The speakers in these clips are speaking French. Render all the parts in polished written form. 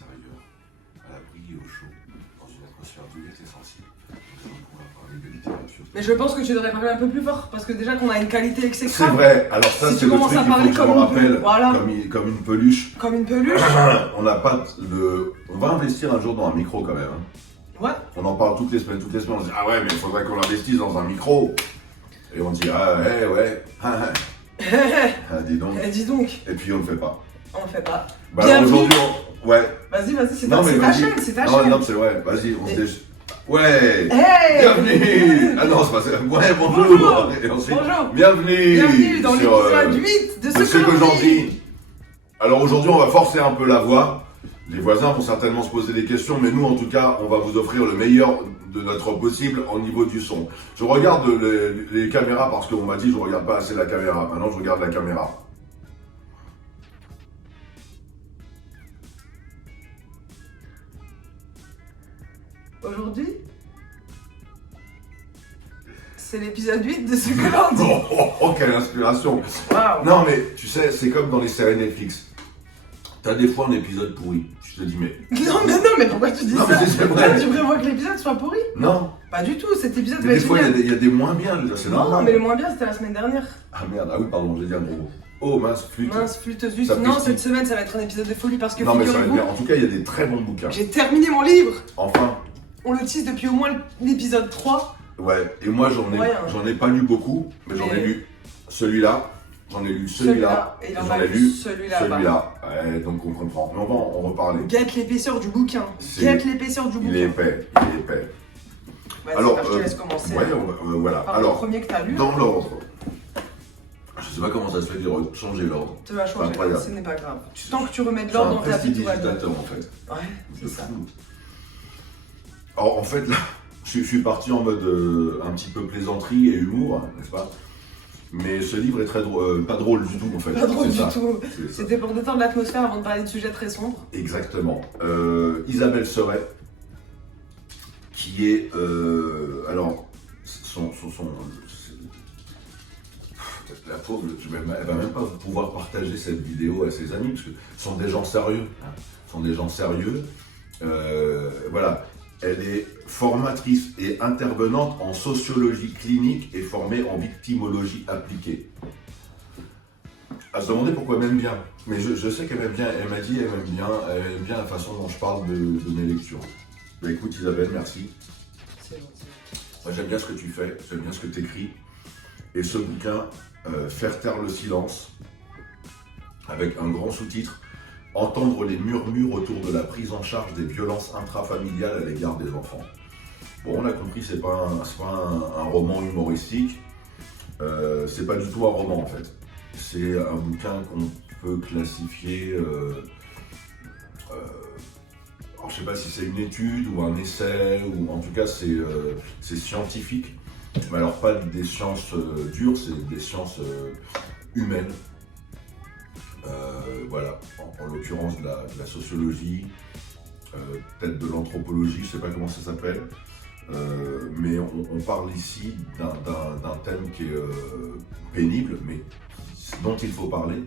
l'intérieur, à l'abri et au chaud, dans une atmosphère douillette et sensible. Nous allons pouvoir parler de littérature. Mais je pense que tu devrais parler un peu plus fort, parce que déjà qu'on a une qualité C'est exécrable. vrai, alors ça Si c'est tu le truc commences à qu'il faut parler que je me comme rappelle, voilà. comme une peluche. Comme une peluche. On n'a pas de... On va investir un jour dans un micro quand même. Ouais. On en parle toutes les semaines, on se dit ah ouais mais il faudrait qu'on investisse dans un micro. Et on dit ah ouais, ah, dis donc. Dis donc, Et puis on le fait pas. on le fait pas. Bah alors Bienvenue. aujourd'hui, ouais. Vas-y, c'est Non, mais ta vas-y. chaîne, c'est ta Non, chaîne. non, c'est vrai, vas-y, on se Et- déj... Ouais. Hey Bienvenue. Ah non, c'est pas ça. Ouais, bonjour. Bonjour. Et ensuite, Bonjour. bienvenue. Bienvenue dans sur, l'épisode 8 de de ce que j'en dis. Alors aujourd'hui, on va forcer un peu la voix. Les voisins vont certainement se poser des questions, mais nous, en tout cas, on va vous offrir le meilleur de notre possible au niveau du son. Je regarde les caméras parce qu'on m'a dit je regarde pas assez la caméra. Maintenant, je regarde la caméra. Aujourd'hui, c'est l'épisode 8 de ce que l'on dit. Oh, quelle inspiration. Waouh. Non, mais tu sais, c'est comme dans les séries Netflix. T'as des fois un épisode pourri. Je te dis, mais. Non, mais pourquoi tu dis Non, ça mais c'est vrai. Là, tu prévois que l'épisode soit pourri? Non. Pas du tout, cet épisode va Des être fois, génial. il y a des moins bien, je veux dire, c'est Non, normal. mais le moins bien, c'était la semaine dernière. Ah merde, ah oui, pardon, j'ai dit un gros. Oh mince, flûte. Mince, flûte zut. Ça Non, pestille. cette semaine, ça va être un épisode de folie parce que Non, mais ça va être figurez-vous, bien. En tout cas, il y a des très bons bouquins. j'ai terminé mon livre. Enfin, On le tease depuis au moins l'épisode 3. ouais. Et moi, Ouais, hein. j'en ai pas lu beaucoup, mais j'en ai Mais- lu celui-là. J'en ai lu celui-là. Et il en j'en a ai lu lu celui-là. celui-là. Ouais, donc on comprend. Mais on va en reparler. Guette l'épaisseur du bouquin. C'est- Guette l'épaisseur du bouquin. Il est épais. Il est épais. Vas-y, Alors, bah, je te laisse commencer. Ouais, voilà. Par le Alors, premier que t'as lu, dans l'ordre. Je sais pas comment ça se fait de changer l'ordre. tu vas changer. incroyable. Ce n'est pas grave. Tant que tu remets de C'est un l'ordre dans ta vie, tout va bien. prestidigitateur en fait. Ouais, c'est De ça. fou. Alors en fait là, je suis parti en mode un petit peu plaisanterie et humour, n'est-ce pas? Mais ce livre est très drôle, pas drôle du tout en fait. Pas drôle c'est du ça. tout. C'est ça. C'était pour détendre l'atmosphère avant de parler de sujets très sombres. Exactement. Isabelle Seret, qui est alors la pauvre, elle va même pas pouvoir partager cette vidéo à ses amis parce que ce sont des gens sérieux. Hein. Ce sont des gens sérieux. Voilà. Elle est formatrice et intervenante en sociologie clinique et formée en victimologie appliquée. À se demander pourquoi elle m'aime bien. Mais je sais qu'elle m'aime bien. Elle m'a dit elle aime bien la façon dont je parle de mes lectures. Bah, écoute Isabelle, merci. C'est gentil. Moi j'aime bien ce que tu fais, j'aime bien ce que tu écris. Et ce bouquin, Faire taire le silence, avec un grand sous-titre, Entendre les murmures autour de la prise en charge des violences intrafamiliales à l'égard des enfants. Bon, on a compris, c'est pas un roman humoristique, c'est pas du tout un roman en fait. C'est un bouquin qu'on peut classifier, alors je sais pas si c'est une étude ou un essai, ou en tout cas c'est scientifique, mais alors pas des sciences dures, c'est des sciences humaines. Voilà, en l'occurrence de la sociologie, peut-être de l'anthropologie, je sais pas comment ça s'appelle, mais on parle ici d'un thème qui est pénible, mais dont il faut parler,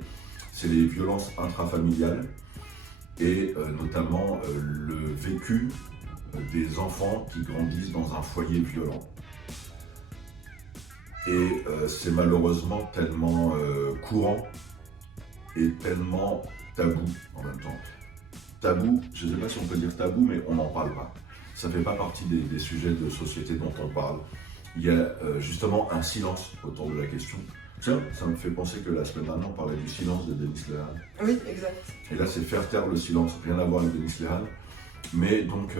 c'est les violences intrafamiliales et notamment le vécu des enfants qui grandissent dans un foyer violent. Et c'est malheureusement tellement courant et tellement tabou en même temps. Tabou, je ne sais pas si on peut dire tabou, mais on n'en parle pas. Ça ne fait pas partie des sujets de société dont on parle. Il y a justement un silence autour de la question. Tiens, ça me fait penser que la semaine dernière, on parlait du silence de Denis Lehan. Oui, exact. Et là, c'est faire taire le silence, rien à voir avec Denis Lehan. Mais donc,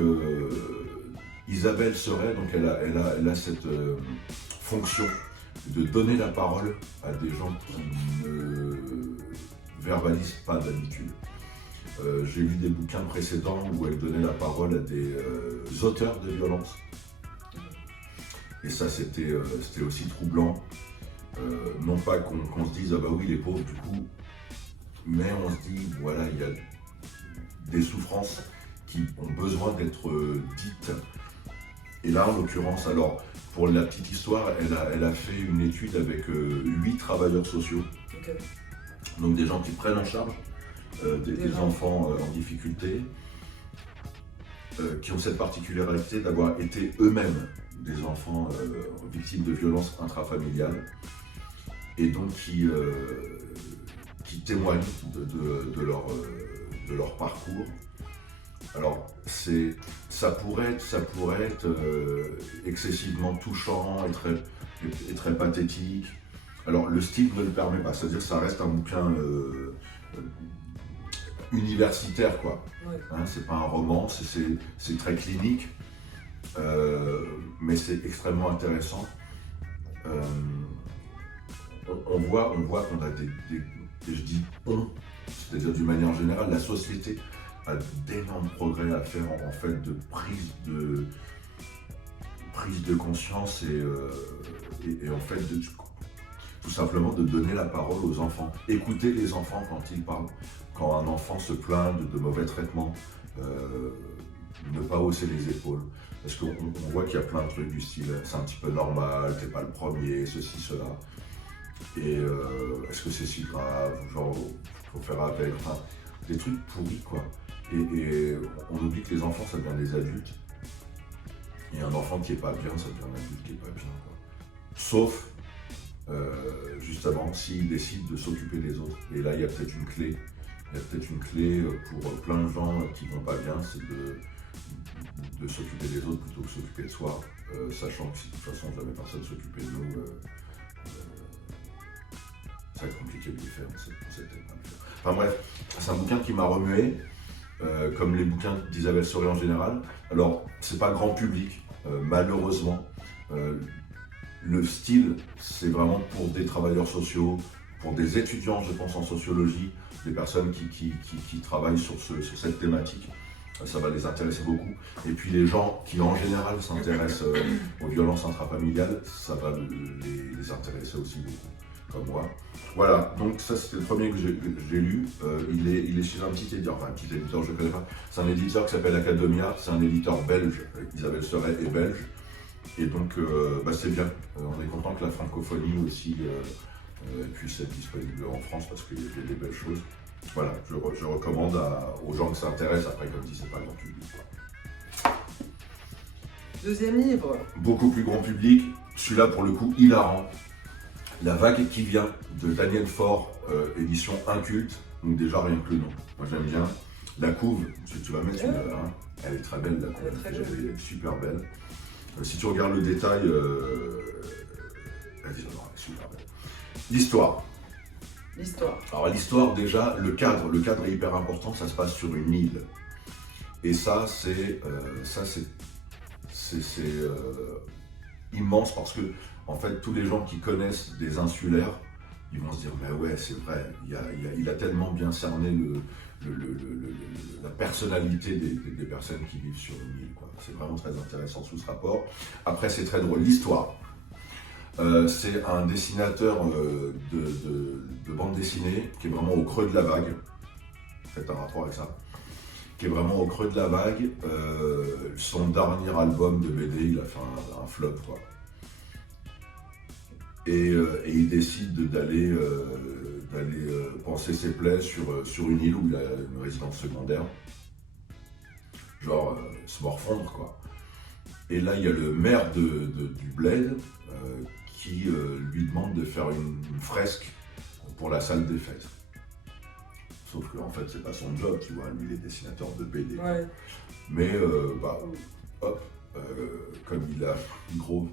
Isabelle Seret, donc elle a cette fonction de donner la parole à des gens qui ne verbalisent pas d'habitude. J'ai lu des bouquins précédents où elle donnait la parole à des auteurs de violence. Et ça, c'était aussi troublant. Non pas qu'on se dise, ah bah oui, les pauvres, du coup, mais on se dit, voilà, il y a des souffrances qui ont besoin d'être dites. Et là, en l'occurrence, alors, pour la petite histoire, elle a fait une étude avec 8 travailleurs sociaux. Okay. Donc des gens qui prennent en charge des enfants en difficulté. qui ont cette particularité d'avoir été eux-mêmes des enfants victimes de violences intrafamiliales et donc qui témoignent de leur parcours. Alors, ça pourrait être excessivement touchant et très pathétique. Alors, le style ne le permet pas, c'est-à-dire que ça reste un bouquin universitaire, quoi. Ouais. Hein, c'est pas un roman, c'est très clinique, mais c'est extrêmement intéressant. On voit qu'on a et je dis on, c'est-à-dire d'une manière générale, la société a d'énormes progrès à faire en fait de prise de conscience et en fait tout simplement de donner la parole aux enfants. Écouter les enfants quand ils parlent. Quand un enfant se plaint de mauvais traitements, ne pas hausser les épaules. Parce qu'on voit qu'il y a plein de trucs du style c'est un petit peu normal, t'es pas le premier, ceci, cela. Et est-ce que c'est si grave, genre faut faire avec, enfin, des trucs pourris quoi. Et on oublie que les enfants ça devient des adultes. Et un enfant qui est pas bien, ça devient un adulte qui est pas bien quoi. Sauf justement s'il décide de s'occuper des autres. Et là il y a peut-être une clé. Il y a peut-être une clé pour plein de gens qui vont pas bien, c'est de s'occuper des autres plutôt que s'occuper de soi, sachant que si de toute façon jamais personne s'occupait de nous, ça va être compliqué de le faire, on sait peut-être pas le faire. Enfin bref, c'est un bouquin qui m'a remué, comme les bouquins d'Isabelle Soré en général. Alors, c'est pas grand public, malheureusement. Le style, c'est vraiment pour des travailleurs sociaux, pour des étudiants, je pense, en sociologie, des personnes qui travaillent sur cette thématique. Ça va les intéresser beaucoup. Et puis les gens qui, en général, s'intéressent aux violences intrafamiliales, ça va les intéresser aussi beaucoup, comme moi. Voilà, donc ça c'était le premier que j'ai lu. Il est chez un petit éditeur, enfin un petit éditeur, je ne connais pas. C'est un éditeur qui s'appelle Academia, c'est un éditeur belge. Isabelle Soré est belge. Et donc c'est bien. On est content que la francophonie aussi puisse être disponible en France parce qu'il y a des belles choses. Voilà, je recommande aux gens qui s'intéressent. Après, comme dit, c'est pas grand public. Quoi. Deuxième livre. Beaucoup plus grand public. Celui-là, pour le coup, hilarant. La vague qui vient de Daniel Faure, édition Inculte. Donc déjà, rien que le nom. Moi, j'aime bien. La couve, tu vas mettre elle est très belle, la couve. Elle est très super belle. Si tu regardes le détail, elle est super belle. L'histoire. Alors l'histoire déjà, le cadre est hyper important, ça se passe sur une île. Et ça c'est immense parce que en fait tous les gens qui connaissent des insulaires, ils vont se dire mais ouais c'est vrai, il a tellement bien cerné la personnalité des personnes qui vivent sur une île. C'est vraiment très intéressant sous ce rapport. Après c'est très drôle, l'histoire. C'est un dessinateur de bande dessinée qui est vraiment au creux de la vague. Faites un rapport avec ça. Qui est vraiment au creux de la vague. Son dernier album de BD, il a fait un flop, quoi. Et il décide d'aller panser ses plaies sur une île où il a une résidence secondaire. Genre se morfondre, quoi. Et là, il y a le maire du bled qui lui demande de faire une fresque pour la salle des fêtes. Sauf que en fait, c'est pas son job, tu vois, lui, il est dessinateur de BD. Ouais. Mais comme il a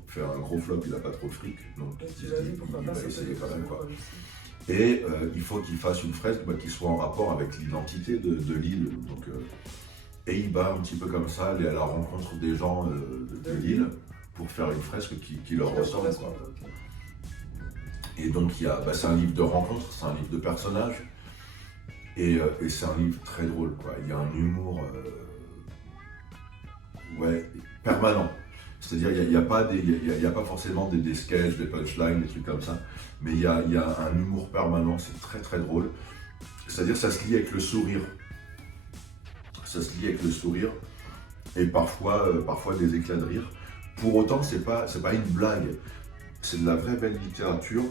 fait un gros flop, il a pas trop de fric, donc il va essayer quand même, quoi. Et il faut qu'il fasse une fresque qui soit en rapport avec l'identité de l'île. Donc, et il va un petit peu comme ça aller à la rencontre des gens de l'île pour faire une fresque qui leur ressemble. Quoi. Et donc c'est un livre de rencontre, c'est un livre de personnages et c'est un livre très drôle. Quoi. Il y a un humour permanent. C'est-à-dire il n'y a pas forcément des sketchs, des punchlines, des trucs comme ça, mais il y a un humour permanent, c'est très très drôle. C'est-à-dire ça se lie avec le sourire. Ça se lie avec le sourire et parfois des éclats de rire. Pour autant, c'est pas une blague, c'est de la vraie belle littérature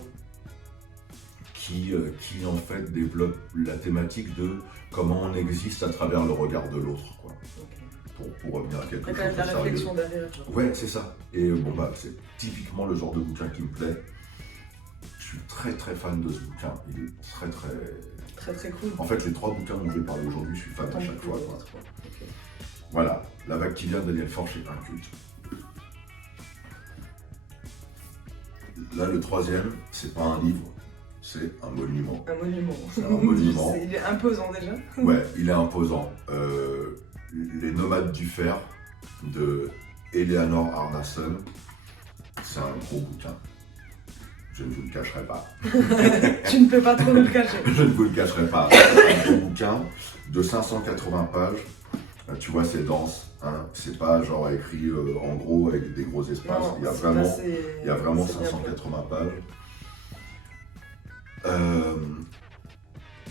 qui en fait développe la thématique de comment on existe à travers le regard de l'autre. Quoi. Okay. pour revenir à quelque Il y a chose quand même de la de sérieux. réflexion derrière. Genre. Ouais, c'est ça. Et bon, bah, c'est typiquement le genre de bouquin qui me plaît. Je suis très très fan de ce bouquin. Il est très très. Très très cool. En fait, les 3 bouquins dont je vais parler aujourd'hui, je suis fan à chaque fois. Quoi. Okay. Voilà, La vague qui vient de Daniel Forge est un culte. Là, le 3e, c'est pas un livre, c'est un monument. Un monument. C'est un monument. Il est imposant déjà. Ouais, il est imposant. Les Nomades du Fer de Eleanor Arnason, c'est un gros bouquin. Je ne vous le cacherai pas. Tu ne peux pas trop nous le cacher. Je ne vous le cacherai pas. C'est un gros bouquin de 580 pages. Tu vois, c'est dense. Hein. C'est pas genre écrit en gros avec des gros espaces. Non, il y a vraiment 580 pages.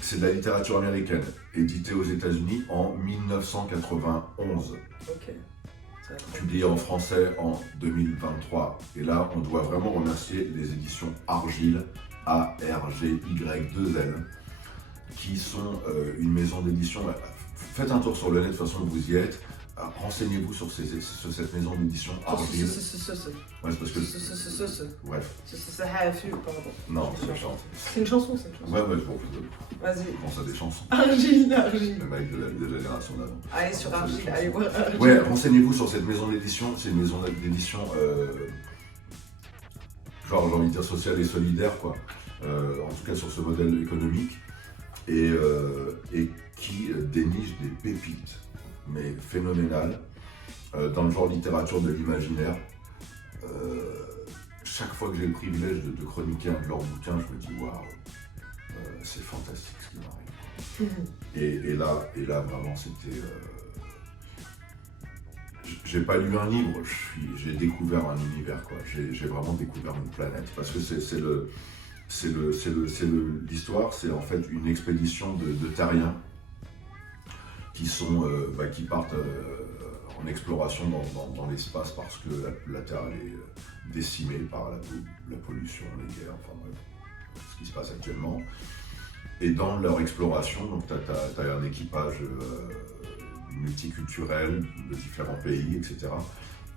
C'est de la littérature américaine, éditée aux États-Unis en 1991. Ok. Publié en français en 2023. Et là, on doit vraiment remercier les éditions Argyle, A-R-G-Y-2-L, qui sont une maison d'édition. Faites un tour sur le net, de toute façon, vous y êtes. Renseignez-vous sur cette maison d'édition Argyle. Ouais, c'est parce que. Bref. Pardon. Non, c'est une chanson. C'est une chanson, cette chanson. Ouais, bon, Vas-y. je pense à des chansons. Argyle. Le mec de la génération d'avant. Allez sur Argyle, allez voir Argyle. Ouais, renseignez-vous sur cette maison d'édition. C'est une maison d'édition, genre, j'ai envie de dire, sociale et solidaire, quoi. En tout cas, sur ce modèle économique. Et qui déniche des pépites, mais phénoménales, dans le genre littérature de l'imaginaire. Chaque fois que j'ai le privilège de chroniquer un de leurs bouquins, je me dis waouh, c'est fantastique ce qui m'arrive. Et là, vraiment, c'était. J'ai pas lu un livre, j'ai découvert un univers, quoi. J'ai vraiment découvert une planète, parce que l'histoire, c'est en fait une expédition de terriens qui partent en exploration dans l'espace parce que la Terre elle est décimée par la pollution, les guerres, enfin bref, ce qui se passe actuellement. Et dans leur exploration, donc t'as un équipage multiculturel de différents pays, etc.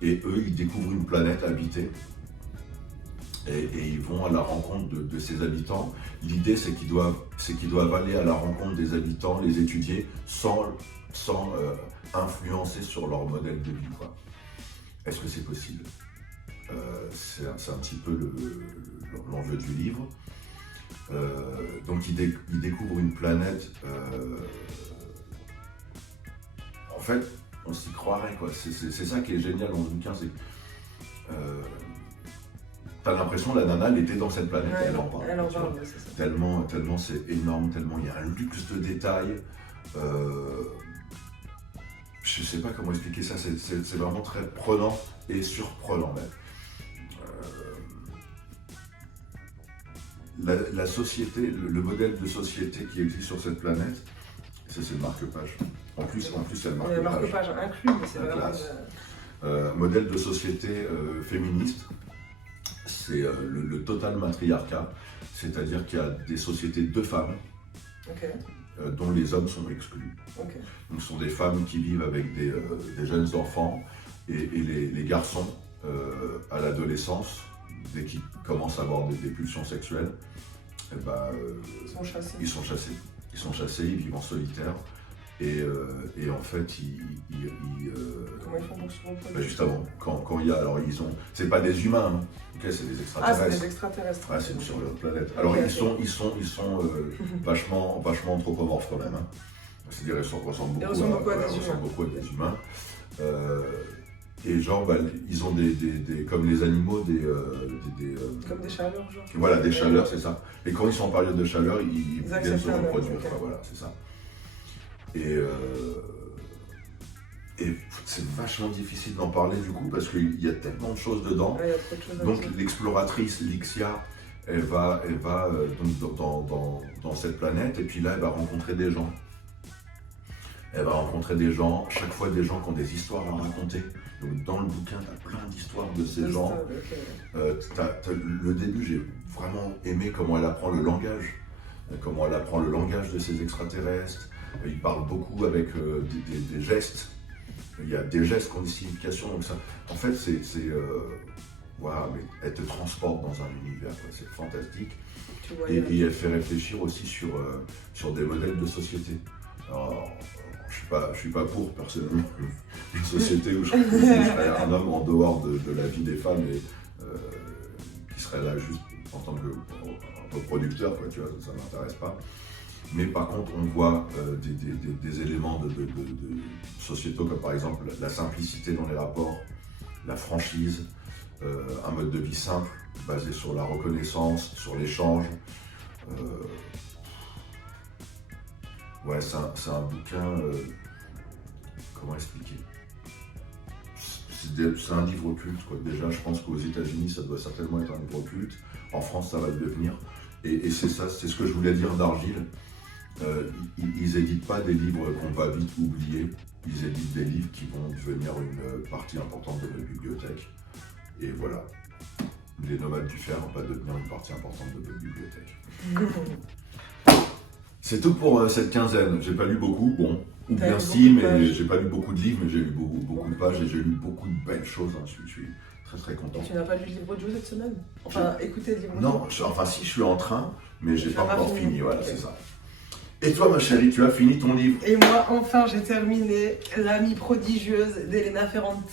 Et eux, ils découvrent une planète habitée. Et ils vont à la rencontre de ces habitants. L'idée, c'est qu'ils doivent aller à la rencontre des habitants, les étudier, sans influencer sur leur modèle de vie, quoi. Est-ce que c'est possible? C'est un petit peu l'enjeu du livre. Donc, ils découvrent une planète. En fait, on s'y croirait, quoi. C'est ça qui est génial dans le bouquin, c'est t'as l'impression la nana, elle était dans cette planète, ouais, elle en parle. Elle en parle, ouais, c'est ça. Tellement c'est énorme, tellement il y a un luxe de détails. Je sais pas comment expliquer ça, c'est vraiment très prenant et surprenant même. La société, le modèle de société qui existe sur cette planète, c'est le marque-page. En plus, c'est le marque-page. Le marque-page inclus, mais c'est vraiment. Modèle de société féministe. C'est le total matriarcat, c'est-à-dire qu'il y a des sociétés de femmes dont les hommes sont exclus. Donc, ce sont des femmes qui vivent avec des jeunes enfants et les garçons, à l'adolescence, dès qu'ils commencent à avoir des pulsions sexuelles, ils sont chassés. Ils sont chassés, ils vivent en solitaire. Et en fait, comment ils font pour se reproduire? Justement, quand il y a, alors c'est pas des humains, hein. Okay, c'est des extraterrestres. Ah, c'est des extraterrestres. Ouais, c'est sur leur planète. Alors ils sont vachement anthropomorphes quand même. Hein. C'est-à-dire ils ressemblent beaucoup à des humains. Et genre, ils ont comme les animaux, comme des chaleurs, genre. Voilà, des chaleurs, c'est ça. Et quand ils sont en période de chaleur, ils viennent se reproduire. Okay. Voilà, c'est ça. Et c'est vachement difficile d'en parler du coup parce qu'il y a tellement de choses dedans. Ouais, y a trop de choses donc l'exploratrice Lixia, elle va donc dans cette planète et puis là elle va rencontrer des gens. Elle va rencontrer des gens, chaque fois des gens qui ont des histoires à raconter. Donc dans le bouquin, tu as plein d'histoires de ces gens. Le début, j'ai vraiment aimé comment elle apprend le langage. Comment elle apprend le langage de ces extraterrestres. Il parle beaucoup avec des gestes. il y a des gestes qui ont des significations. Donc ça, en fait, voilà, mais elle te transporte dans un univers, c'est fantastique. Et elle fait réfléchir aussi sur des modèles de société. Alors, je suis pas pour, personnellement, une société où je serais un homme en dehors de la vie des femmes et qui serait là juste en tant que producteur, quoi, tu vois, ça ne m'intéresse pas. Mais par contre, on voit des éléments de sociétaux, comme par exemple la simplicité dans les rapports, la franchise, un mode de vie simple, basé sur la reconnaissance, sur l'échange. Ouais, c'est un bouquin, comment expliquer? C'est un livre culte, quoi. Déjà, je pense qu'aux États-Unis, ça doit certainement être un livre culte. En France, ça va le devenir. Et c'est ça, c'est ce que je voulais dire d'Argile. Ils n'éditent pas des livres qu'on va vite oublier. Ils éditent des livres qui vont devenir une partie importante de notre bibliothèque. Et voilà, les nomades du fer vont pas devenir une partie importante de notre bibliothèque. C'est tout pour cette quinzaine. J'ai pas lu beaucoup, bon, ou bien si, mais j'ai pas lu beaucoup de livres, mais j'ai lu beaucoup de pages et j'ai lu beaucoup de belles choses. Hein. Je suis très content. Tu n'as pas lu le livre audio cette semaine? Enfin, écoutez le livre audio? Non, si, je suis en train, mais j'ai pas encore fini, voilà, okay. C'est ça. Et toi, ma chérie, tu as fini ton livre? Et moi, enfin, j'ai terminé L'amie prodigieuse d'Elena Ferrante.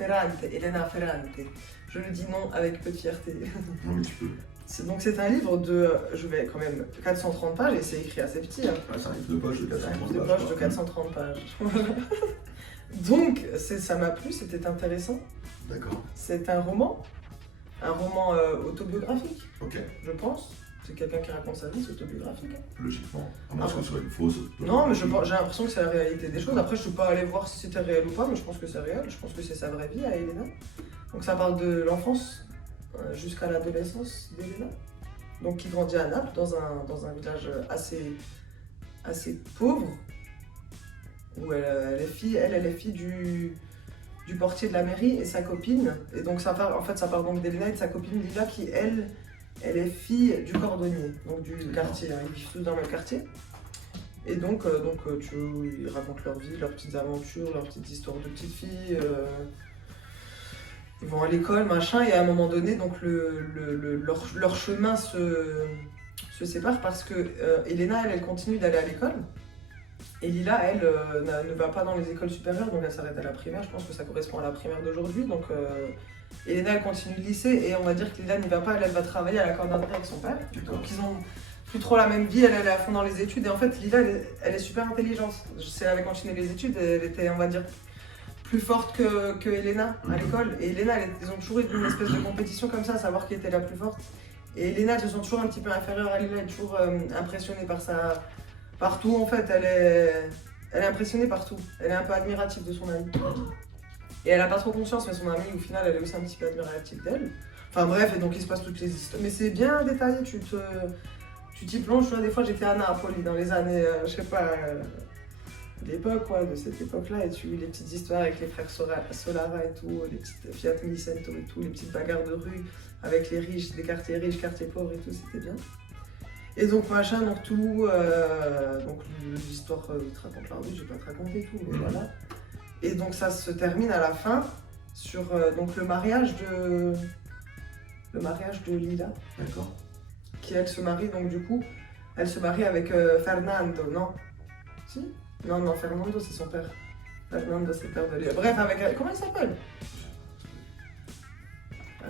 Elena Ferrante. Je le dis non avec peu de fierté. Non, mais tu peux. Donc c'est un livre de, je vais quand même, 430 pages et c'est écrit assez petit. Hein. Ouais, c'est un livre de poche de 430 pages. C'est un livre de poche de 430 pages. Donc ça m'a plu, c'était intéressant. D'accord. C'est un roman autobiographique, ok. Je pense. C'est quelqu'un qui raconte sa vie, c'est autobiographique. Logiquement, à moins que ce soit une fausse. Non, mais j'ai l'impression que c'est la réalité des choses. Après, je ne suis pas allée voir si c'était réel ou pas, mais je pense que c'est réel. Je pense que c'est sa vraie vie à Elena. Donc ça parle de l'enfance jusqu'à l'adolescence d'Elena. Donc qui grandit à Naples, dans un village assez pauvre, où elle est fille du portier de la mairie et sa copine. Et donc ça part donc d'Elena et de sa copine Lila qui, elle est fille du cordonnier, donc du quartier. Hein. Ils vivent tous dans le même quartier. Et donc ils racontent leur vie, leurs petites aventures, leurs petites histoires de petites filles. Ils vont à l'école, machin, et à un moment donné, donc leur chemin se sépare parce que Elena, elle continue d'aller à l'école. Et Lila, elle, ne va pas dans les écoles supérieures, donc elle s'arrête à la primaire. Je pense que ça correspond à la primaire d'aujourd'hui. Donc Elena, elle continue le lycée, et on va dire que Lila n'y va pas, elle va travailler à la cordonnerie avec son père. Donc ils ont plus trop la même vie, elle est à fond dans les études. Et en fait, Lila, elle est super intelligente. Si elle avait continué les études, elle était, on va dire, plus forte que Elena à l'école. Et Elena, ils ont toujours eu une espèce de compétition comme ça, à savoir qui était la plus forte. Et Elena, elle se sent toujours un petit peu inférieure à Lila, elle est toujours impressionnée par tout en fait. Elle est impressionnée par tout. Elle est un peu admirative de son amie. Et elle a pas trop conscience, mais son amie, au final, elle est aussi un petit peu admirative d'elle. Enfin bref, et donc il se passe toutes les histoires. Mais c'est bien détaillé, tu t'y plonges. Tu vois, des fois j'étais à Napoli dans les années, je sais pas, l'époque, quoi, de cette époque-là, et tu lis les petites histoires avec les frères Solara et tout, les petites Fiat Millicento et tout, les petites bagarres de rue avec les riches, les quartiers riches, quartiers pauvres et tout, c'était bien. Et donc machin, donc tout, donc l'histoire, ils te racontent leur vie, je vais pas te raconter tout, mais voilà. Et donc ça se termine à la fin sur donc le mariage de Lila. D'accord. Qui elle se marie, donc du coup, elle se marie avec Fernando, non? Si? Non, Fernando c'est son père. Fernando c'est le père de Lila. Bref, avec comment il s'appelle?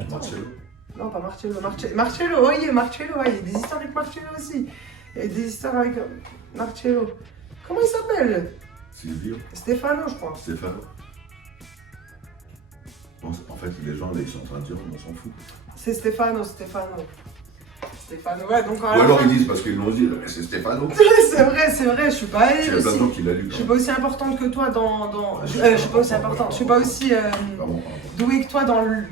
Marcello. Non, pas Marcello. Marcello, oui, il y a des histoires avec Marcello aussi. Il y a des histoires avec Marcello. Comment il s'appelle? Silvio. Stefano, je crois. Stefano. Bon, en fait, les gens, là, ils sont en train de dire, on s'en fout. C'est Stefano, ouais, donc ou alors ils disent, parce qu'ils l'ont dit, mais c'est Stefano. c'est vrai, je suis pas allée aussi. Qu'il a lu, je suis pas aussi importante que toi je suis pas aussi importante, je suis pas aussi douée que toi dans le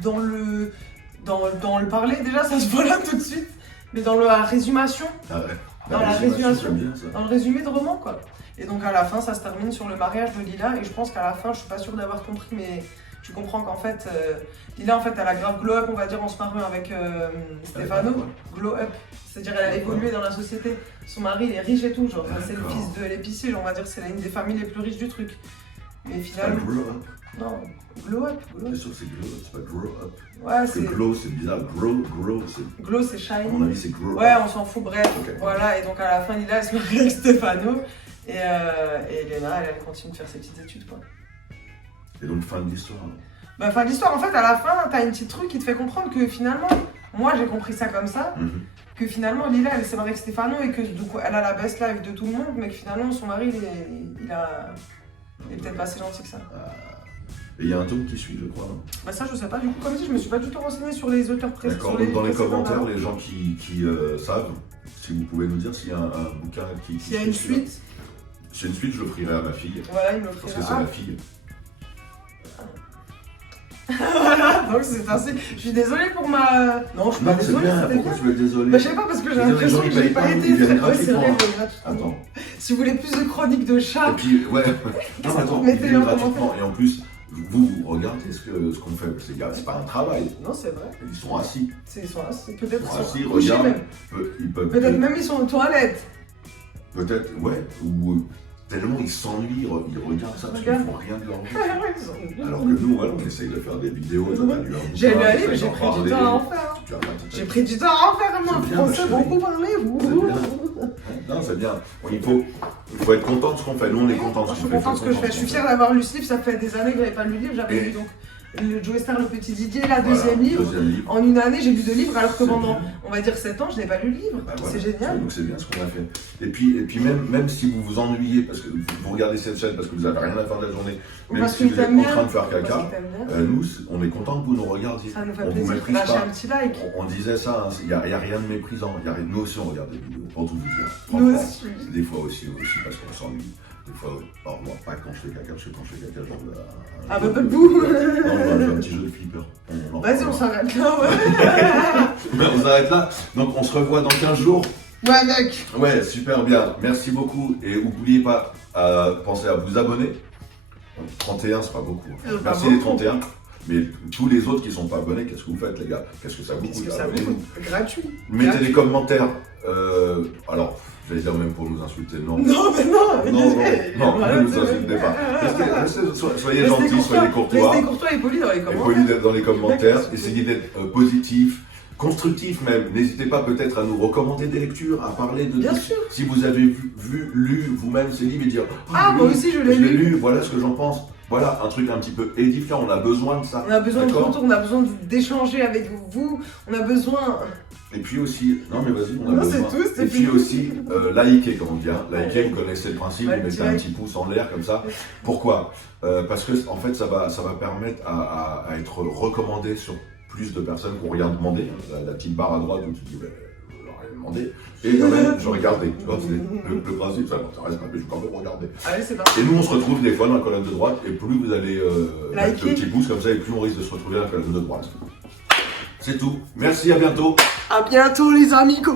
parler, déjà, ça se voit là tout de suite. Mais dans la résumation, dans le résumé de roman, quoi. Et donc à la fin, ça se termine sur le mariage de Lila, et je pense qu'à la fin, je suis pas sûre d'avoir compris, mais tu comprends qu'en fait, Lila, en fait, elle a grave glow up, on va dire, en se mariant avec Stefano. Glow up, c'est-à-dire elle a évolué dans la société. Son mari, il est riche et tout, genre, c'est le fils de l'épicier, on va dire, c'est une des familles les plus riches du truc. Mais Pas finalement, grow up. non, glow up, glow. C'est sûr que c'est glow up, c'est pas grow up. Ouais, Parce que c'est. glow, c'est bizarre. Grow, c'est. Glow, c'est À mon shiny. avis, c'est grow Ouais, up. on s'en fout, bref. Ok. Voilà, et donc à la fin, Lila, elle se marie avec Stefano. Et Elena, elle continue de faire ses petites études, quoi. Et donc, fin de l'histoire. Bah, fin d'histoire, en fait, à la fin, t'as une petite truc qui te fait comprendre que finalement, moi j'ai compris ça comme ça, Mhm. que finalement Lila elle s'est mariée avec Stefano et que du coup elle a la best life de tout le monde, mais que finalement son mari il est peut-être pas si gentil que ça. Et il y a un tome qui suit, je crois. Non Bah, ça je sais pas, du coup, comme dit, je me suis pas du tout renseignée sur les auteurs précis. D'accord, sur donc dans les précédents commentaires, avant. les gens qui savent, si vous pouvez nous dire s'il y a un bouquin qui. S'il y a une suit. suite, S'il y a une suite, je l'offrirai à ma fille. voilà, il me Parce que l'offrira. c'est Ah, ma fille. voilà, donc c'est ainsi. Je suis désolée pour ma. Non, je suis pas Non, c'est désolée, bien. c'était Pourquoi bien. tu veux être désolé Bah, je sais pas, parce que j'ai Les gens, l'impression ils que j'ai payent pas pas, été ils viennent très. Ouais, c'est vrai, gratuitement. mais gratuitement. Attends. Si vous voulez plus de chroniques de chats, Et puis, ouais. Non, attends, Mettez-le ils viennent en gratuitement. commentaire. Et en plus, vous regardez ce qu'on fait. Parce que c'est pas un travail. non, c'est vrai. Ils sont assis. Ils sont là, peut-être Ils sont ils assis, sont couchés regardent. même. Ils peuvent. Peut-être même ils sont aux toilettes. Peut-être, ouais. Ou tellement ils s'ennuient, ils regardent ça parce qu'ils Regarde. font rien de leur vie. Ils sont- Alors que nous, voilà, on essaye de faire des vidéos. toi, t'as lu un J'ai lu bouquin, un livre, t'essayes j'ai d'en pris du parler. temps à en faire. Tu vas pas tout J'ai pris du temps à en faire, moi. C'est bien, Français, ma beaucoup chérie. parlé, vous. C'est bien. Non, c'est bien. Bon, il faut être content de ce qu'on fait. Nous, on est content de Je ce suis qu'on fait. contente de ce que je fais. Je suis fière d'avoir lu ce livre. Ça fait des années que j'avais pas lu le livre. J'avais Et- lu donc le Joe Star, le petit Didier, la Voilà, deuxième livre. Deuxième livre. En une année, j'ai lu 2 livres, alors que C'est pendant, bien. on va dire, 7 ans, je n'ai pas lu le livre. Bah, voilà. C'est génial. Donc c'est bien ce qu'on a fait. Et puis même si vous vous ennuyez parce que vous regardez cette chaîne parce que vous n'avez rien à faire de la journée, Ou même parce si que vous êtes t'aimes en bien. train de faire Parce caca, que t'aimes bien. nous, on est content que vous nous regardiez. Ça nous fait On vous plaisir. méprise Lâchez pas. un petit like. On disait ça, il n'y a rien de méprisant. Nous aussi, on regarde des vidéos, pour tout vous dire. Nous Franchement. aussi. Des fois aussi parce qu'on s'ennuie. Des fois, alors moi, pas quand je fais caca, parce que quand je fais caca, je joue à Ah, bah, pas de bout. Non, je joue à un petit jeu de flipper. Vas-y, on s'arrête là, ouais. Mais on s'arrête là. Donc, on se revoit dans 15 jours. Ouais, mec. Ouais, super bien. Merci beaucoup. Et n'oubliez pas, pensez à vous abonner. 31, c'est pas beaucoup. C'est pas Merci beaucoup. les 31. Mais tous les autres qui sont pas abonnés, qu'est-ce que vous faites, les gars? Qu'est-ce que ça vous Qu'est-ce coûte? que ça Abonnez-vous. vous coûte? Gratuit. Mettez Gratuit. des commentaires. Alors, j'allais dire même pour nous insulter, non. Non, mais non. Non, Voilà, ne nous c'est vrai. insultez pas. Soyez Restez gentils, soyez courtois. Restez courtois et polis dans les Et commentaires. poli dans les commentaires. D'accord. Essayez d'être positif, constructif même. N'hésitez pas peut-être à nous recommander des lectures, à parler de. Bien sûr. Si vous avez lu vous-même ces livres et dire Ah, moi aussi, je l'ai lu. voilà ce que j'en pense. Voilà, un truc un petit peu édifiant, on a besoin de ça. On a besoin de D'accord. retour, on a besoin d'échanger avec vous, on a besoin. Et puis aussi, non mais vas-y, on a Non, besoin. c'est tout, c'est Et puis fini. aussi, liker comme on dit. Hein. Liker, Ouais. vous connaissez le principe, Ouais, vous mettez direct. un petit pouce en l'air comme ça. Pourquoi Parce que en fait, ça va permettre à être recommandé sur plus de personnes qu'on regarde demander. Hein. La petite barre à droite où tu dis, je leur ai demandé. Et quand même, je regardais. Tu vois, c'est le principe, ça m'intéresse pas, mais je vais quand même regarder. Allez, c'est parti. Et nous, on se retrouve des fois dans la colonne de droite, et plus vous allez mettre Liker. le petit pouce comme ça, et plus on risque de se retrouver dans la colonne de droite. C'est tout. Merci, à bientôt. À bientôt, les amigos.